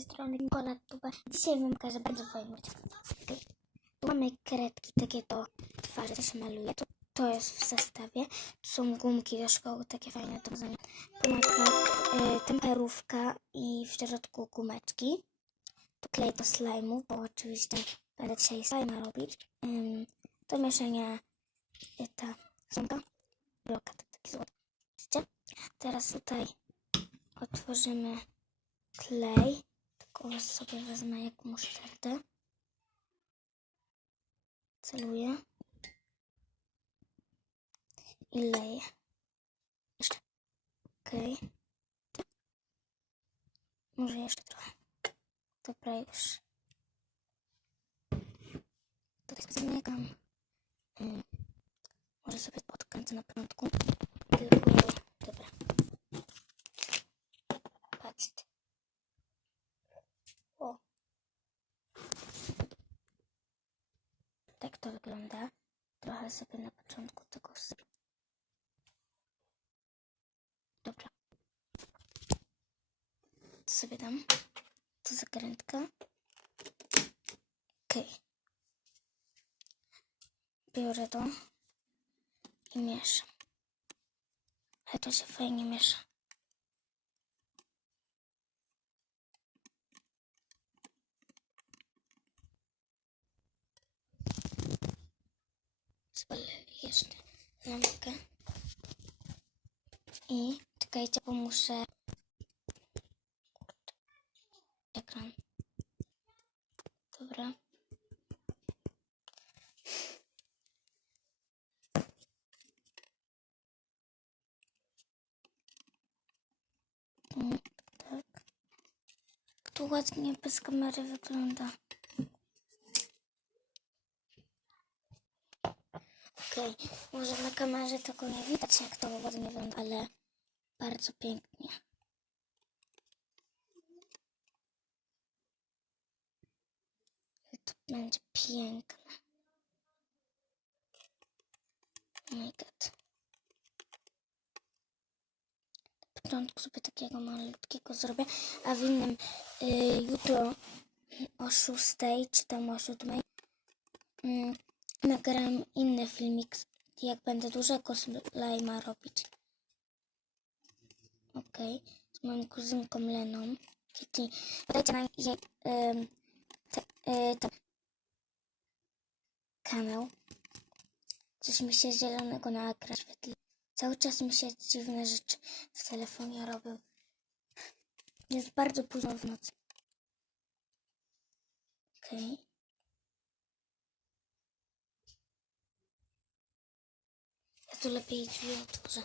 Strony Nikola Tuba. Dzisiaj wam pokażę bardzo fajną rzecz. Okay. Tu mamy kredki, takie to twarze, to się maluje. To jest w zestawie. Tu są gumki do szkoły, takie fajne do zamiast. Pomadka, temperówka i w środku gumeczki. Tu klej do slajmu, bo oczywiście będę dzisiaj slajma robić. Do mieszania ta sumka. Brokat, taki złoty. Widzicie? Teraz tutaj otworzymy klej. Tylko sobie wezmę jak musztardę. Celuję. I leję. Jeszcze. Okej. Może jeszcze trochę. Dobra, już. Tutaj zamykam. Może sobie podkręcę na początku. Tylko, dobra. Patrzcie. O. Tak to wygląda. Trochę sobie na początku tego sobie. Dobra. To sobie dam. Tu zakrętka. Okej. Biorę to i mieszam. Ale to się fajnie miesza. Spalę jeszcze lampkę. I czekajcie, bo muszę... Ekran. Dobra. Tak. Tu ładnie bez kamery wygląda. Okej, może na kamerze tego nie widać, jak to ładnie wygląda, ale bardzo pięknie. To będzie piękne. Oh my god. Na początku sobie takiego malutkiego zrobię, a w innym jutro o 6 czy tam o 7 nagram inny filmik, jak będę dużego slajma robić. Okej, z moją kuzynką Leną. Kitty. Dajcie na jej kanał. Coś mi się zielonego na ekran świetli. Cały czas mi się dziwne rzeczy w telefonie robią. Jest bardzo późno w nocy. Okej. Ja tu lepiej drzwi otworzę.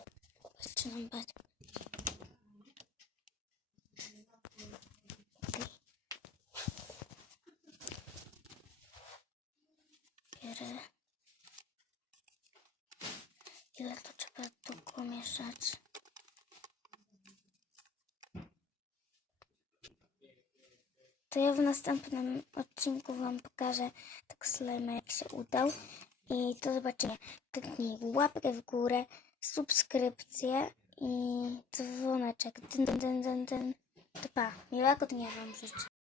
Zaczynam bać. Bierę. Ile to trzeba tu pomieszać? To ja w następnym odcinku wam pokażę tak slajma, jak się udał. I do zobaczenia. Kliknij łapkę w górę, subskrypcję i dzwoneczek. To pa. Miłego dnia wam życzę.